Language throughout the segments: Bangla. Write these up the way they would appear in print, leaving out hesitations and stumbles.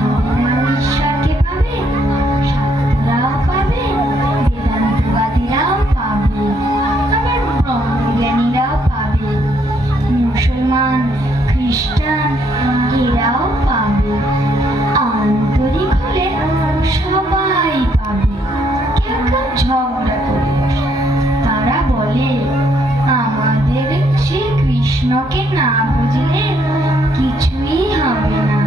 ঈশ্বরকে পাবে, সাধুরাও পাবে, বেদান্তবাদীরাও পাবে, আবার ব্রহ্মজ্ঞানীরাও পাবে, মুসলমান খ্রিস্টান এরাও পাবে। আন্তরিক হলে সবাই পাবে। কেউ কেউ ঝগড়া করে বসে। তারা বলে আমাদের শ্রীকৃষ্ণকে না বুঝলে কিছুই হবে না,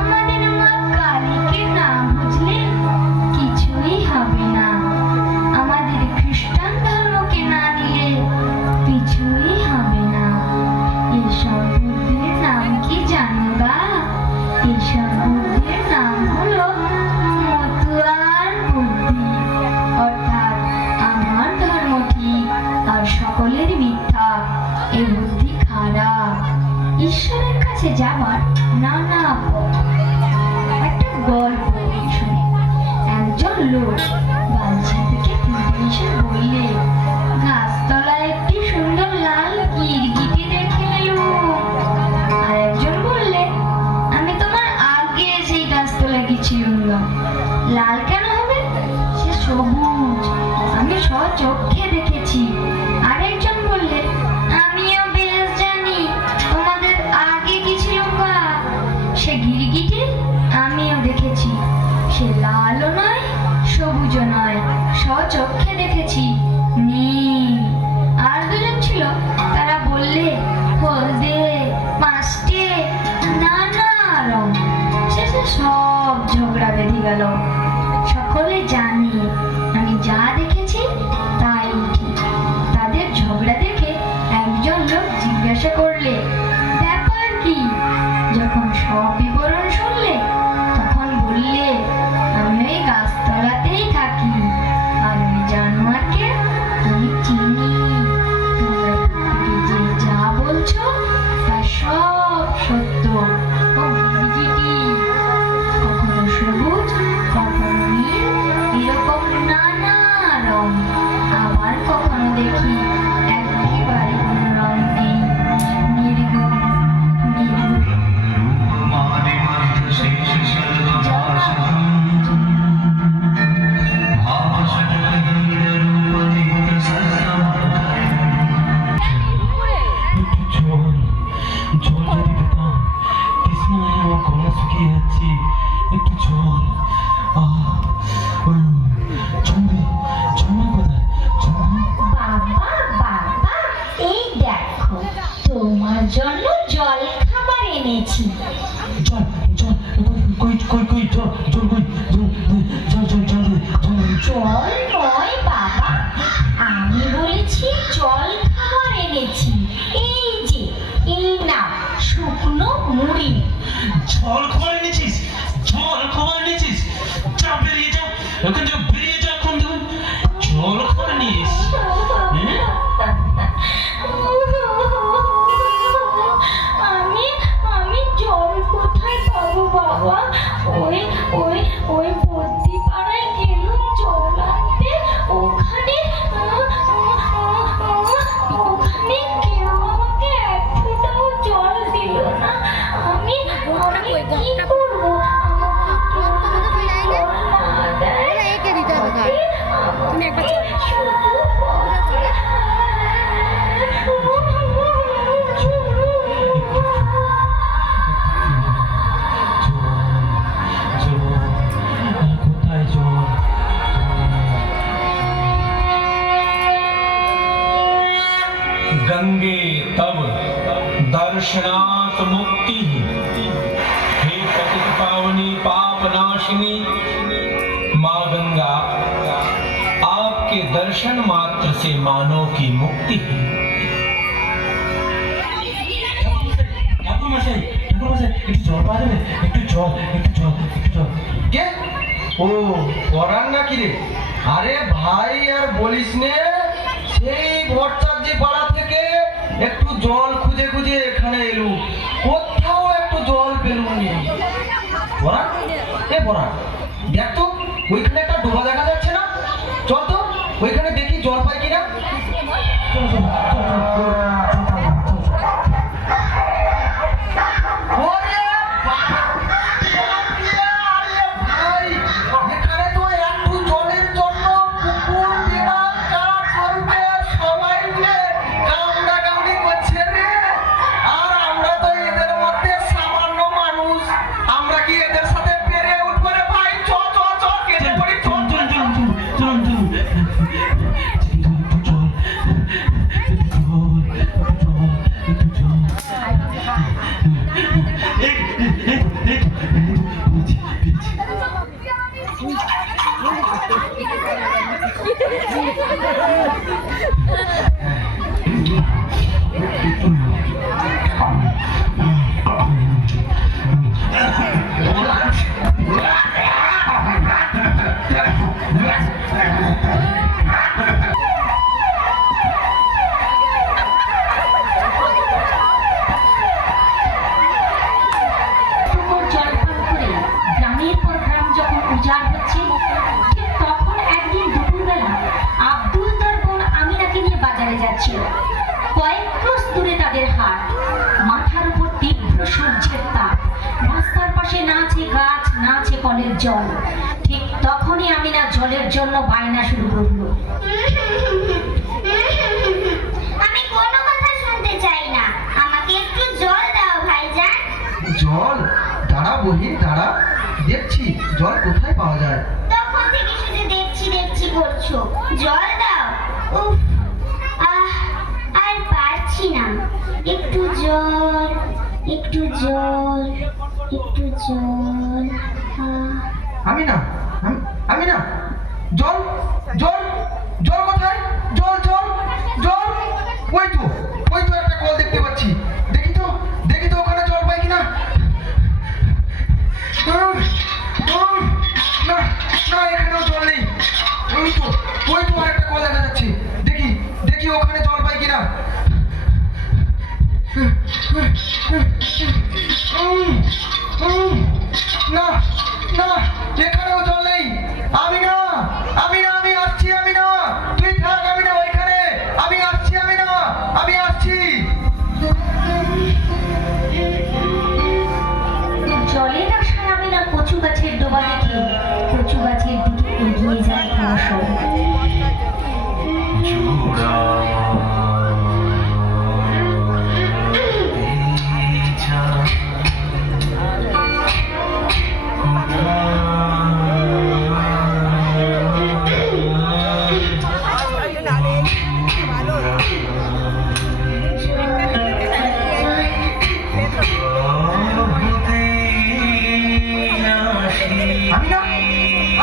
আমাদের মা কালীকে না বুঝলে কিছুই হবে না, আমাদের খ্রিস্টান ধর্মকে না নিলে কিছুই হবে না। এসব বুদ্ধির নাম কি জানো গা? এসব বুদ্ধির নাম হলো মতুয়ার বুদ্ধি, অর্থাৎ আমার ধর্ম ঠিক আর সকলের মিথ্যা। এই বুদ্ধি খারাপ। ঈশ্বরের কাছে যাবার নানা পথ। একটা গল্প শুনে একজন লোক বালছি থেকে ফিরে এসে বললে, গাছতলায় একটি সুন্দর লাল গিরগিটি দেখে এলুম। আর একজন বললে, আমি তোমার আগে সেই গাছতলায় গেছিলাম। লাল কেন হবে? সে সবুজ, আমি স্বচক্ষে দেখেছি। আরেকজন বললে, আমিও বেশ জানি, তোমাদের আগে গেছিলাম গা। সে গিরগিটি আমিও দেখেছি, সে লালও নয় সবুজও নয়, স্বচক্ষে দেখেছি, নীল। আর দুজন ছিল, তারা বললে হলদে, পাঁচটে, নানা রং। শেষে সব ঝগড়া বেঁধে গেল। সকলে জানি আমি যা দেখেছি তাই ঠিক। তাদের ঝগড়া দেখে একজন লোক জিজ্ঞাসা করলে, ব্যাপার কি? যখন সব বিবরণ শুনলে তখন বললে, আমি ওই গাছতলাতেই থাকি, আর ওই জানোয়ারকে আমি চিনি। তোমরা যে যা বলছো তা সব সত্য। ও গিরগিটি কখনো সবুজ, কখনো নীল, এরকম নানা রং। আবার কখনো দেখি একেবারে কোনো রং নেই, নির্গুণ, নির্গুণ। তোমার জন্য জল খাবার এনেছি। জল নয় বাবা, আমি বলেছি জল খাবার এনেছি। এই যে, এই নাও শুকনো মুড়ি। জল খাবার এনেছিস? জল খাবার এনেছিস? যা বেরিয়ে যাও, এখন যা বেরিয়ে যাও এখন তুমি। জল খাবার নিস? আমি জল কোথায় পাবো বাবা? ওই ভর্তি পাড়ায় গেলুম জল আনতে, ওখানে কেউ আমাকে এক ফোঁটাও জল দিল না। আমি কি করবো? गंगे तब दर्शनात् मुक्ति, हे पतित पावनी पाप नाशिनी माँ गंगा, आपके दर्शन मात्र से मानव की मुक्ति है। ও পড়ান নাকি রে? আরে ভাই আর বলিস নে, সেই ভট্টাচার্য পাড়া থেকে একটু জল খুঁজে খুঁজে এখানে এলু, কোথাও একটু জল পেলুম। পড়ান এ পড়ান, দেখ তো ওইখানে একটা ডোবা দেখা যাচ্ছে না? চল তো ওইখানে দেখি জল পাই কিনা। চল চল চল চল। জল। ঠিক তখনই আমিনা জলের জন্য বায়না শুরু করলো। আমি কোনো কথা শুনতে চাই না, আমাকে একটু জল দাও ভাইজান। জল? দাঁড়া বহিন দাঁড়া, দেখছি জল কোথায় পাওয়া যায়। তখন থেকে শুধু দেখছি দেখছি করছো, জল দাও। উফ, আর পারছি না, একটু জল, একটু জল, একটু জল। আমিনা, আমিনা, জল জল জল কোথায়? জল জল জল, ওই তো একটা কল দেখতে পাচ্ছি। দেখি তো ওখানে জল পাই কিনা। না না, এখানেও জল নেই। ওই তো আরেকটা কল দেখা যাচ্ছে। দেখি ওখানে জল পাই কিনা। না না, এখানেও জল নেই। আমিনা, আমি আসছি। আমিনা, তুই থাক। আমিনা ওইখানে, আমি আসছি। আমিনা, আমি আসছি। জলের আশায় আমিনা কচু গাছের ডোবা দেখে কচু গাছের দিকে এগিয়ে যায় ক্রমশ।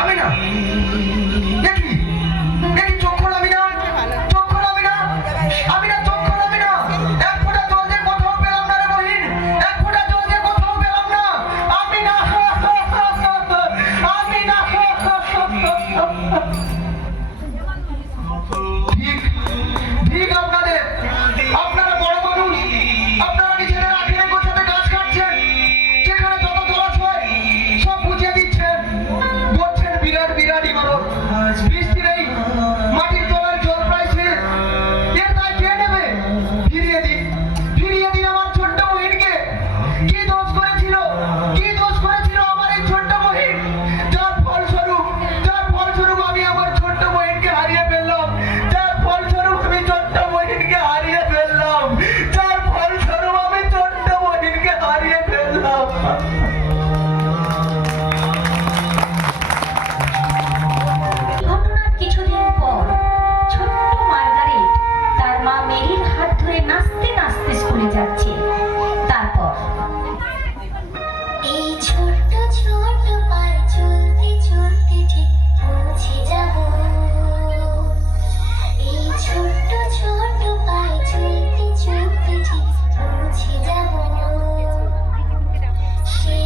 আমিনা, দেখি চোখ খোল। আমিনা, চোখ খোল। আমিনা, চোখ খোল। এক ফোঁটা জল যে কোথাও পেলাম না রে বহিন, এক ফোঁটা জল যে কোথাও পেলাম না। আমিনা, ঠিক আপনারা বড় মানুষ, আপনারা নিজেদের আখেরে গোছাতে গাছ কাটছেন, যেখানে যত জলাশয় সব বুঝিয়ে দিচ্ছেন, বলছেন বিরাট ইমারত, বৃষ্টি নেই, মাটির তলার জল প্রায় শেষ, এর দায় কে নেবে? ফিরিয়ে দিন আমার ছোট্ট বহিনকে। কি দোষ করেছিল আমার এই ছোট্ট বহিন, যার ফলস্বরূপ আমি আমার ছোট্ট বহিনকে হারিয়ে ফেললাম, যার ফলস্বরূপ আমি ছোট্ট বহিনকে হারিয়ে ফেললাম। ঘটনার কিছুদিন পর ছোট্ট মার্গারেট তার মা মেরির হাত ধরে নাচতে নাচতে স্কুলে যাচ্ছে। তারপর এই ছোট্ট ছোট্ট পায়ে চলতে চলতে ঠিক পৌঁছে যাব। এই ছোট্ট ছোট্ট পায়ে চলতে চলতে ঠিক পৌঁছে যাব। সে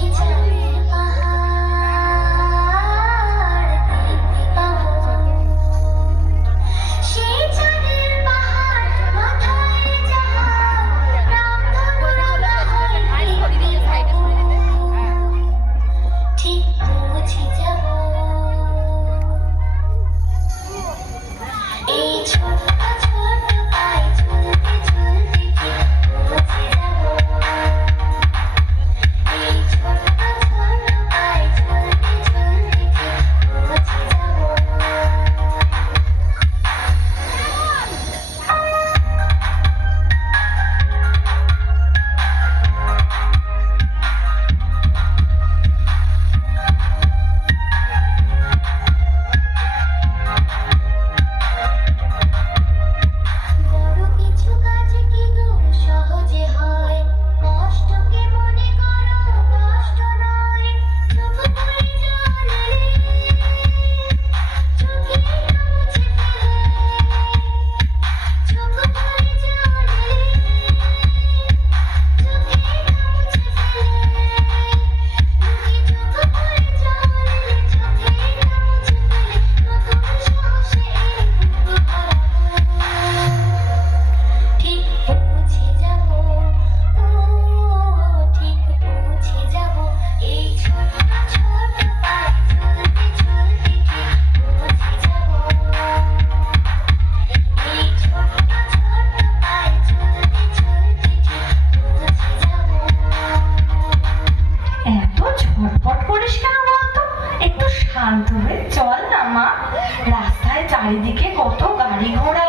রাস্তায় চারিদিকে কত গাড়ি ঘোড়া,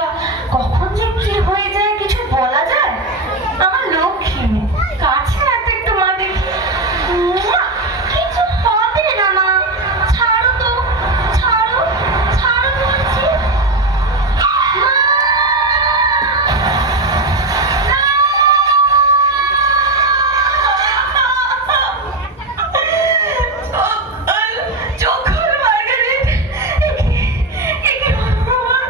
কখন যে কি হয়ে যায় কিছু বলা যায়? আমার লক্ষ্মী মেয়ে, কাছে এত একটু মা দেখি। উম্মা, কিছু হবে না মা, ছাড়ো তো, ছাড়ো, ছাড়ো বলছি। মা! চোখ খোল মার্গারেট, একে ভগবান,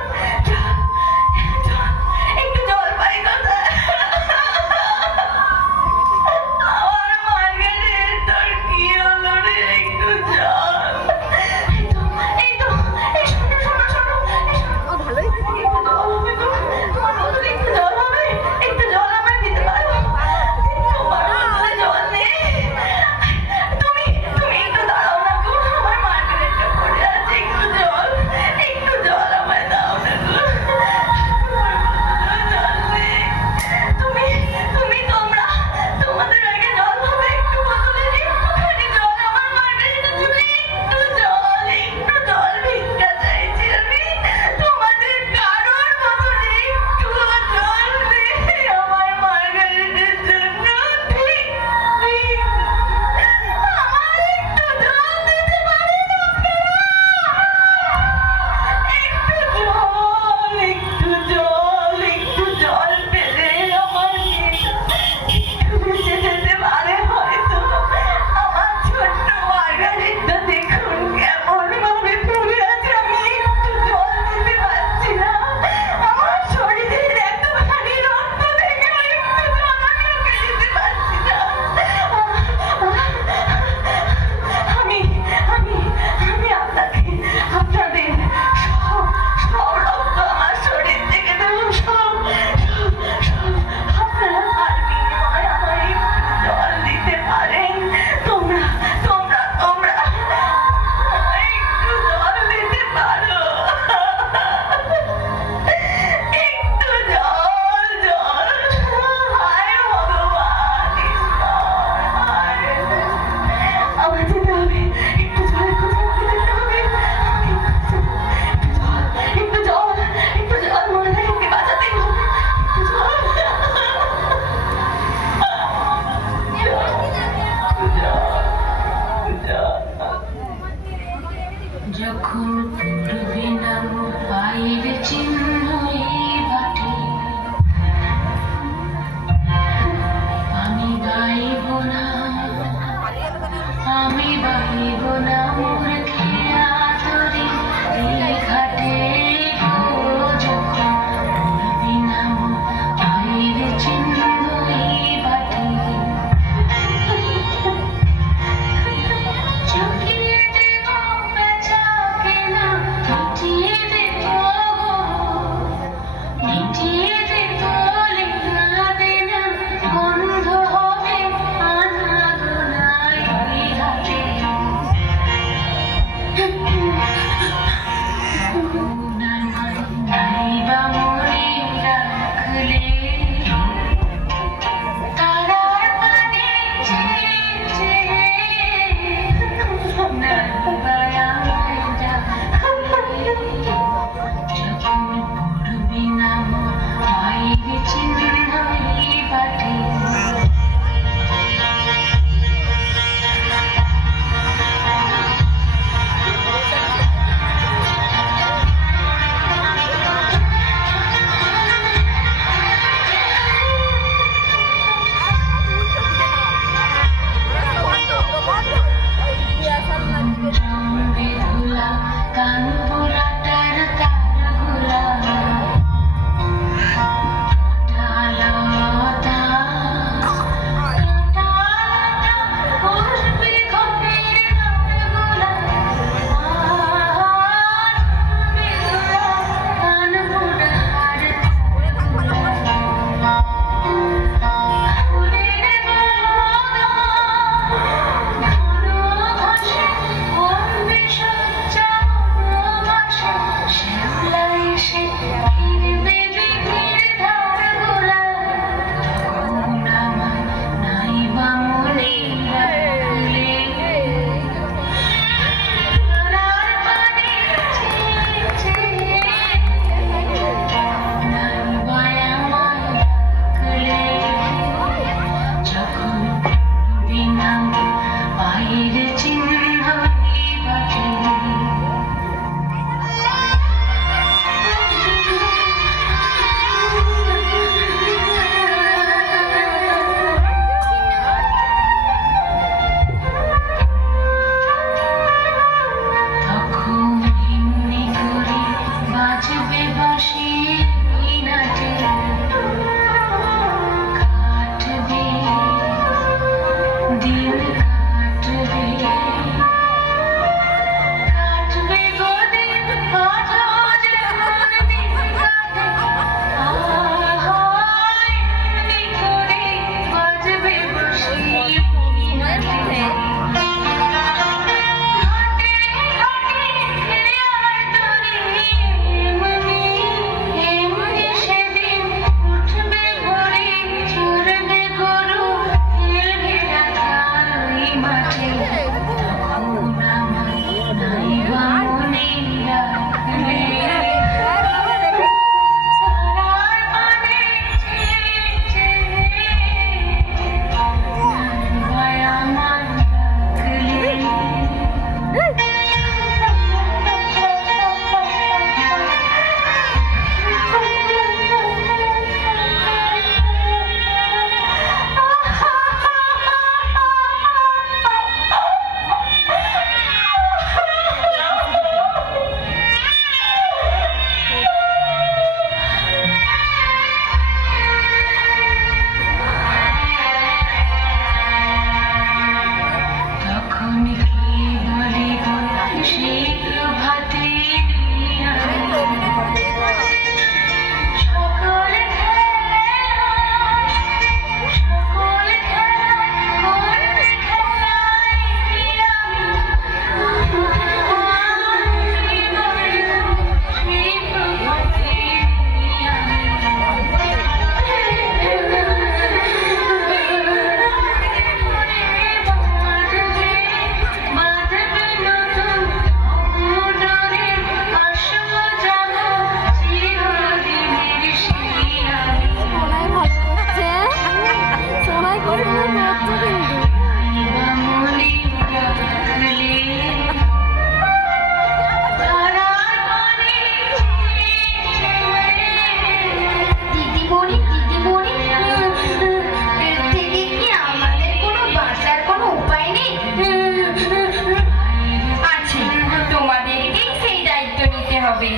হবে।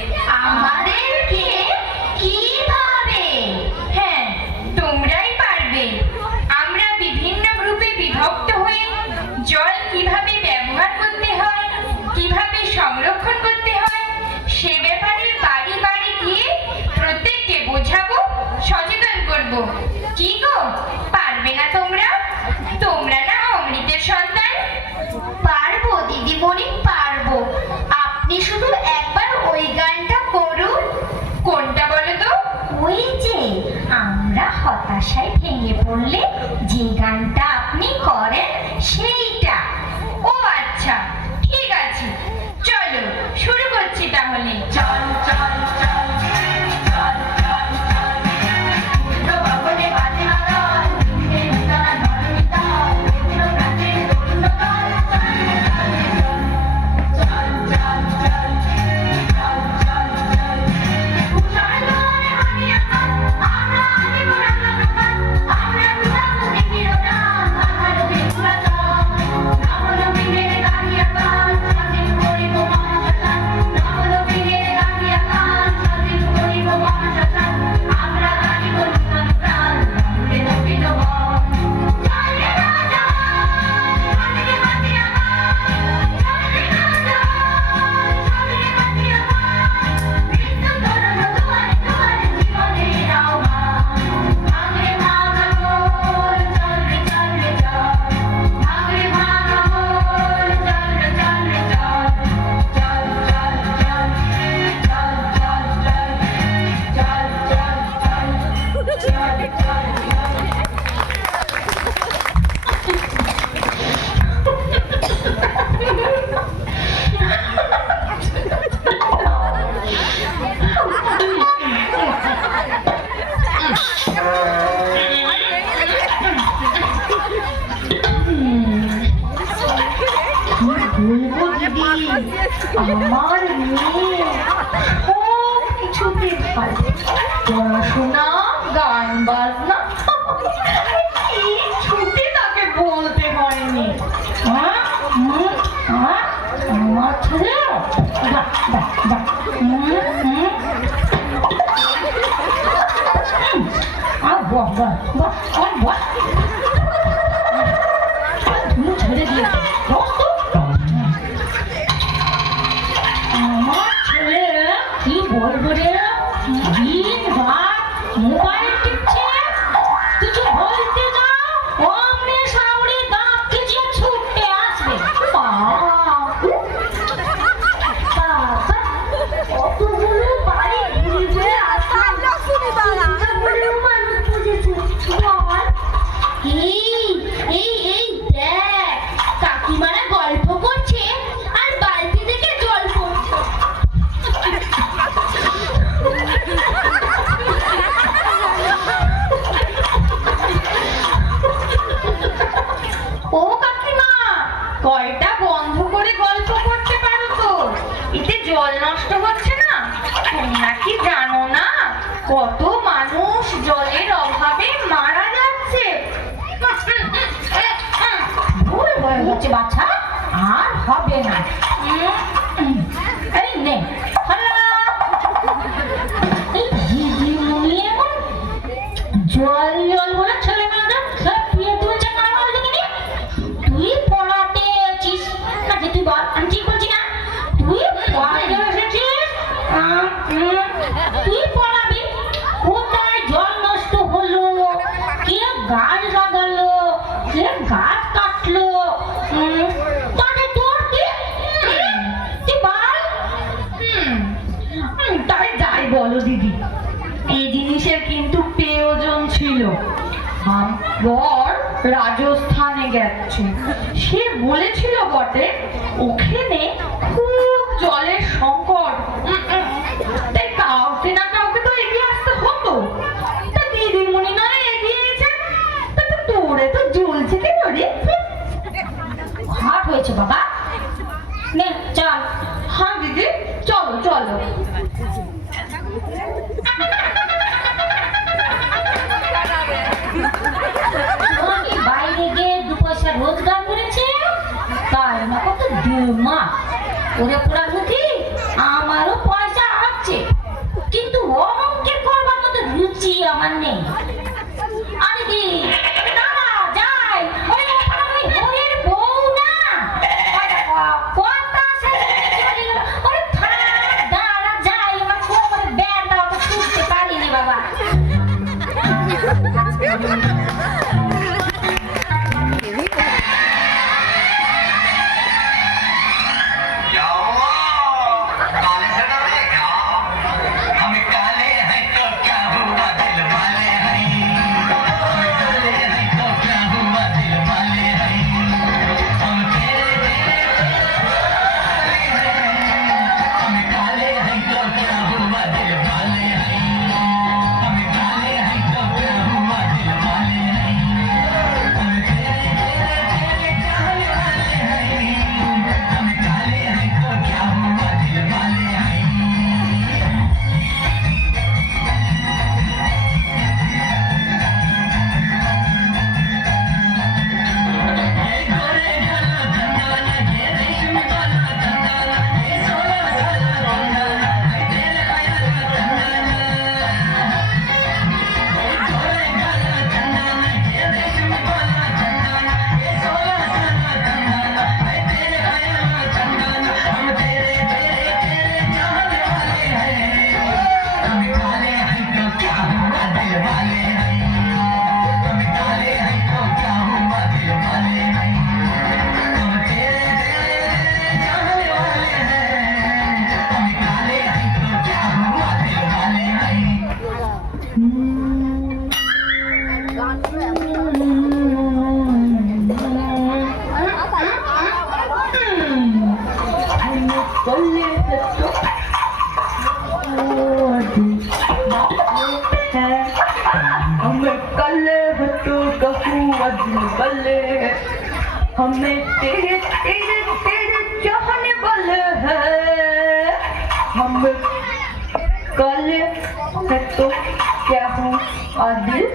আমাদেরকে কিভাবে? হ্যাঁ, তোমরাই পারবে। আমরা বিভিন্ন গ্রুপে বিভক্ত হয়ে জল কিভাবে ব্যবহার করতে হয়, কিভাবে সংরক্ষণ করতে হয়, সে ব্যাপারে বাড়ি বাড়ি গিয়ে প্রত্যেককে বোঝাবো, সচেতন করব। কি গো, পারবে না তোমরা? তোমরা না অমৃতের সন্তান? পারবো দিদিমণি, পারবো। আপনি শুধু একবার ওই গানটা করুন। কোনটা বলো তো? ওই যে আমরা হতাশায় ভেঙে পড়লে যে গানটা আপনি করেন সেইটা। ও আচ্ছা, ঠিক আছে, চলো শুরু করছি তাহলে। চল চল চল চল চল চল, পূর্ণ ভবনে বাজে মাদল, দুর্গে উত্তরা ধরণী তল, পূর্ণ প্রাচে তরুণ তল, চল চল চল চল চল চল, উষার দোলে মানি আকাশ, আমরা আছি পুরানো প্রকাশ, আমরা পুরানো দিঘির প্রাণ, আধার বেগুড়া চল, নামলো বিনের গাড়ি আকাশ, স্বাধীন করিব মহাশ্মশান, নামলো বিনের গাড়ি আকাশ, স্বাধীন করিব মহাশ্মশান, আমরা গাড়িব নূতন প্রাণ, বাঁধবে নবীন বন। চল রে রাজা, চল রে বাতি আমার, চল রে রাজা, চল রে বাতি আমার, মৃত্যু তরণ দুয়ারে দুয়ারে জীবনের আহ্বান। ভাঙরে ভাঙা মোর, চল রে চল রে চল, ভাঙরে ভাঙা মোর, চল রে চল রে চল, চল চল চল, চল চল চল, চল চল চল, চল চল চল। বলবো দিদি, আমার মেয়ে সব কিছুতে ভালো, পড়াশোনা, গান বাজনা, কিছুতে তাকে বলতে হয়নি। আমার ছেলে বাহ বাহ বাহ, বাহ বাহ বাহ, বাহ। ছেড়ে দিয়েছে আমার ছেলে কি বলবো রে দিন রাত মোবাইল টিপছে কিছু বলতে যাও অমনি সামনে দাঁত খিচিয়ে ছুটতে আসবে কতগুলো বাড়ি ঘুরবে এই দেখ কাকিমারা গল্প করছে আর বালতি থেকে জল পড়ছে ও কাকিমা, কলটা বন্ধ করে গল্প করতে পারো তো? এতে জল নষ্ট হচ্ছে না? তোমরা কি জানো না কত মানুষ জলের অভাবে মারা যাচ্ছে? ভুল হয়ে গেছে বাছা আর হবে না এই নে এই দিদিমণি এমন জল জল বলে ছেলে মেয়েদের খেপিয়ে তুলছে না বলতে কি তুই পড়াতে এসেছিস না যে তুই বল আমি ঠিক বলছি না তুই পড়াতে এসেছিস তুই পড়াবি কোথায় জল নষ্ট হলো কে গাছ লাগালো কে গাছ কাটলো তাতে তোর কি তুই বল তাই যাই বলো দিদি, এই জিনিসের কিন্তু প্রয়োজন ছিল। বর রাজস্থানে গেছে, সে বলেছিল বটে ওখানে খুব জলের সংকট, তাই কাউকে না কাউকে তো এগিয়ে আসতে হতো। তা দিদিমণি না এগিয়ে এসে তা তোরে তো জ্বলছে কেন রে? হাট হয়েছে বাবা নে চল হ্যাঁ দিদি, চলো চলো। আমি বাইরে গিয়ে 2 পয়সা রোজগার করেছে তাই না কত দুমা ওরে পোড়া মুখি আমারও পয়সা আছে কিন্তু অঙ্কের করবার মতো রুচি আমার নেই আরে দি দাদা যাই ওই আমি হরির বউ না কথা শেষ ওরে দাঁড়া যাই আমার কোমরে ব্যান্ডটা অত ছুটতে পারিনি বাবা हमें तेरे तेरे तेरे चाहने वाले हैं, हम कल है तो क्या हूँ आदिल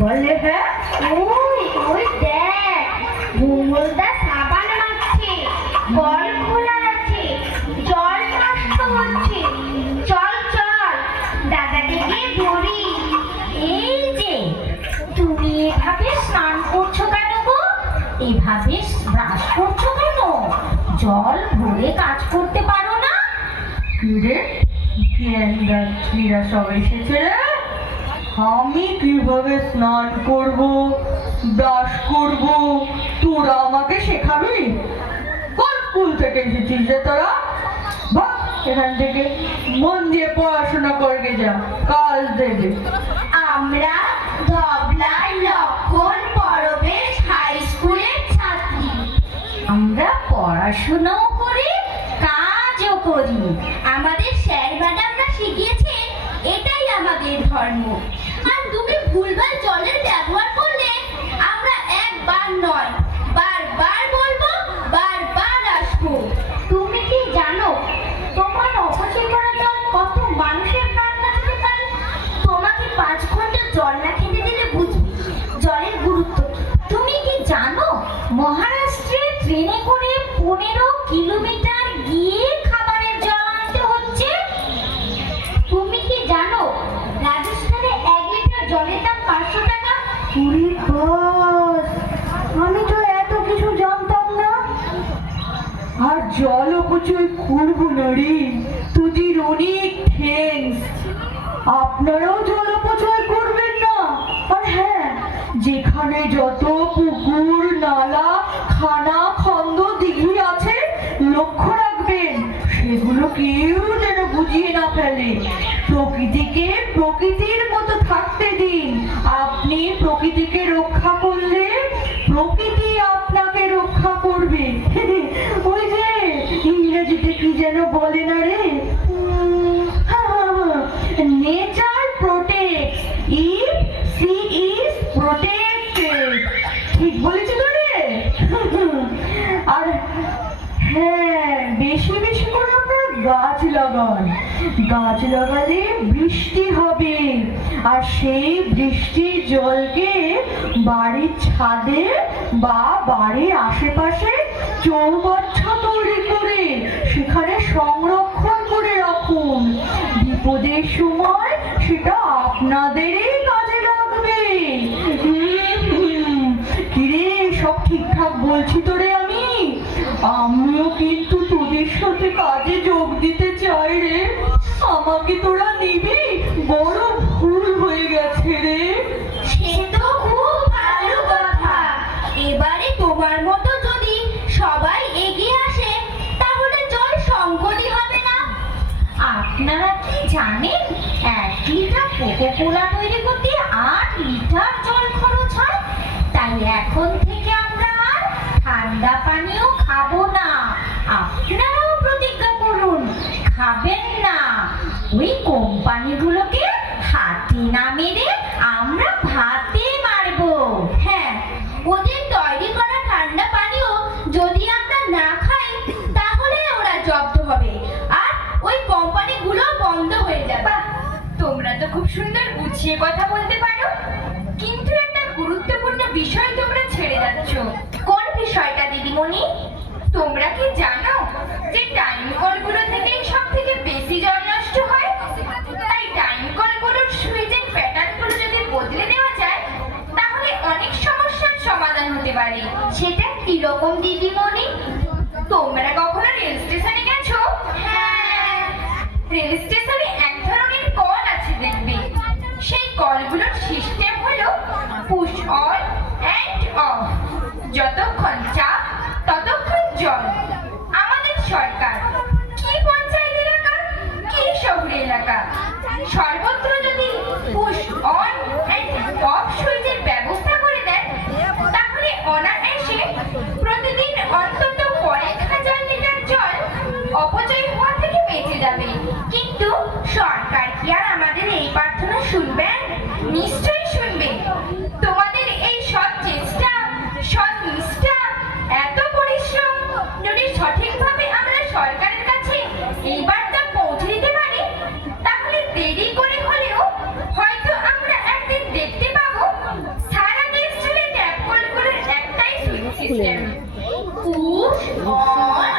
वाले हैं। ওই ওই দেখ ভূগোলদা সাবান মারছে কল খোলা আছে জল নষ্ট হচ্ছে চল চল দাদাকে গিয়ে ধরি এই যে তুমি এভাবে স্নান করছো কেন গো? এভাবে ব্রাশ করছো কেন? জল ভরে কাজ করতে পারো না? কিরে জ্ঞানদাত্রীরা সব এসেছে রে? আমি কিভাবে স্নান করব, ব্রাশ করব, তোরা আমাকে শেখাবি? কোন স্কুল থেকে এসেছিস রে তোরা? ভাগ এখান থেকে, মন দিয়ে পড়াশোনা করবে, যা কাজ দেবে। আমরা ধবলার লক্ষণ পরবেশ হাই স্কুলের ছাত্রী। আমরা পড়াশোনাও করি, কাজও করি। আমাদের স্যার ম্যাডামরা শিখিয়েছে এটাই আমাদের ধর্ম। আর তুমি ভুলভাল জলের ব্যবহার করলে আমরা একবার নয় বারবার বলবো, বারবার আসবো। তুমি কি জানো তোমার অপচয় করা জল কত মানুষের প্রাণ বাঁচাতে পারে? তোমাকে 5 ঘন্টা জল না খেতে দিলে বুঝবে জলের গুরুত্ব কি। তুমি কি জানো মহারাষ্ট্রে ট্রেনে করে 15 কিলোমিটার গিয়ে খাবারের জল আনতে হচ্ছে? তুমি কি জানো রাজস্থানে 1 লিটার জলের দাম 500 টাকা? ওরে বাস, আমি তো এত কিছু জানতাম না। আর জল অপচয় করবো না রে, তোদের অনেক থ্যাঙ্কস। আপনারাও জল অপচয় করবেন না। আর হ্যাঁ, যেখানে যত পুকুর, নালা, খানা, খন্দ, দিঘি আছে লক্ষ্য রাখবেন সেগুলো কেউ যেন বুঝিয়ে না ফেলে। প্রকৃতিকে প্রকৃতির মতো থাকতে দিন। আপনি প্রকৃতিকে রক্ষা করলে প্রকৃতি আপনাকে রক্ষা করবে। ওই যে ইংরেজিতে কি যেন বলে না রে, nature protects if she is protected. ঠিক বলেছি তো রে? আর হ্যাঁ, বেশি বেশি করে আপনারা গাছ লাগান। গাছ লাগালে বৃষ্টি হবে, আর সেই বৃষ্টির জলকে বাড়ির ছাদে বা বাড়ির আশেপাশে চৌবাচ্চা তৈরি করে সেখানে সংরক্ষণ করে রাখুন। বিপদের সময় সেটা আপনাদেরই কাজে লাগবে। কিরে, সব ঠিকঠাক বলছি তো রে? আমিও কিন্তু তোদের সাথে কাজে যোগ দিতে চাই রে। আমাকে তোরা নিবি? বড় ভুল হয়ে গেছে রে। সে তো খুব ভালো কথা। এবারে তোমার মতো যদি সবাই এগিয়ে আসে তাহলে জল সংকটই হবে না। আপনারা কি জানেন 1 লিটার কোকোকোলা তৈরি করতে 8 লিটার জল খরচ হয়? তাই এখন থেকে আমরা আর ঠান্ডা পানীয় খাবো না। আপনারাও প্রতিজ্ঞা করুন, খাবেন না। ওই কোম্পানিগুলোকে হাতে না মেরে আমরা ভাতে মারবো। হ্যাঁ, ওদের তৈরি করা ঠান্ডা পানীয় যদি আমরা না খাই তাহলে ওরা জব্দ হবে আর ওই কোম্পানিগুলো বন্ধ হয়ে যাবে। বাহ, তোমরা তো খুব সুন্দর গুছিয়ে কথা বলতে পারো, কিন্তু একটা গুরুত্বপূর্ণ বিষয় তোমরা ছেড়ে যাচ্ছ। কোন বিষয়টা দিদিমণি? তোমরা কি জানো যে টাইম কলগুলো থেকেই সব থেকে বেশি জল নষ্ট হয়? তাই টাইম কলগুলোর সুইচের প্যাটার্নগুলো যদি বদলে দেওয়া যায় তাহলে অনেক সমস্যার সমাধান হতে পারে। সেটা কিরকম দিদিমণি? তোমরা কখনো রেল স্টেশনে গেছো? হ্যাঁ। রেল স্টেশনে এক ধরনের কল আছে দেখবে। সেই কলগুলোর সিস্টেম হলো পুশ অন এন্ড অফ। যতক্ষণ চাপ ততক্ষণ জল। আমাদের সরকার কি পঞ্চায়েত এলাকা কি শহর এলাকা সর্বত্র যদি পুশ অন এন্ড অফ সুইচের ব্যবস্থা করে দেয় তাহলে অনায়াসে প্রতিদিন অন্তত 1000 লিটার জল অপচয় হওয়া থেকে বেঁচে যাবে। কিন্তু সরকার কি আর আমাদের এই প্রার্থনা শুনবেন? নিশ্চয়ই শুনবে। তোমাদের এই সৎ চেষ্টা, সৎ নিষ্ঠা, এত পরিশ্রম যদি সঠিকভাবে আমরা সরকারের কাছে এই বার্তা পৌঁছে দিতে পারি তাহলে দেরি করে হলেও হয়তো আমরা একদিন দেখতে পাবো সারা দেশ জুড়ে ট্যাপ কলগুলোর একটাই switch system, push on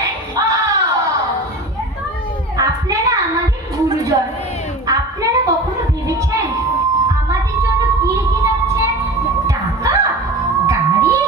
end of. আপনারা আমাদের গুরুজন। আপনারা কখনো ভেবেছেন আমাদের জন্য কি রেখে যাচ্ছেন? টাকা, গাড়ি,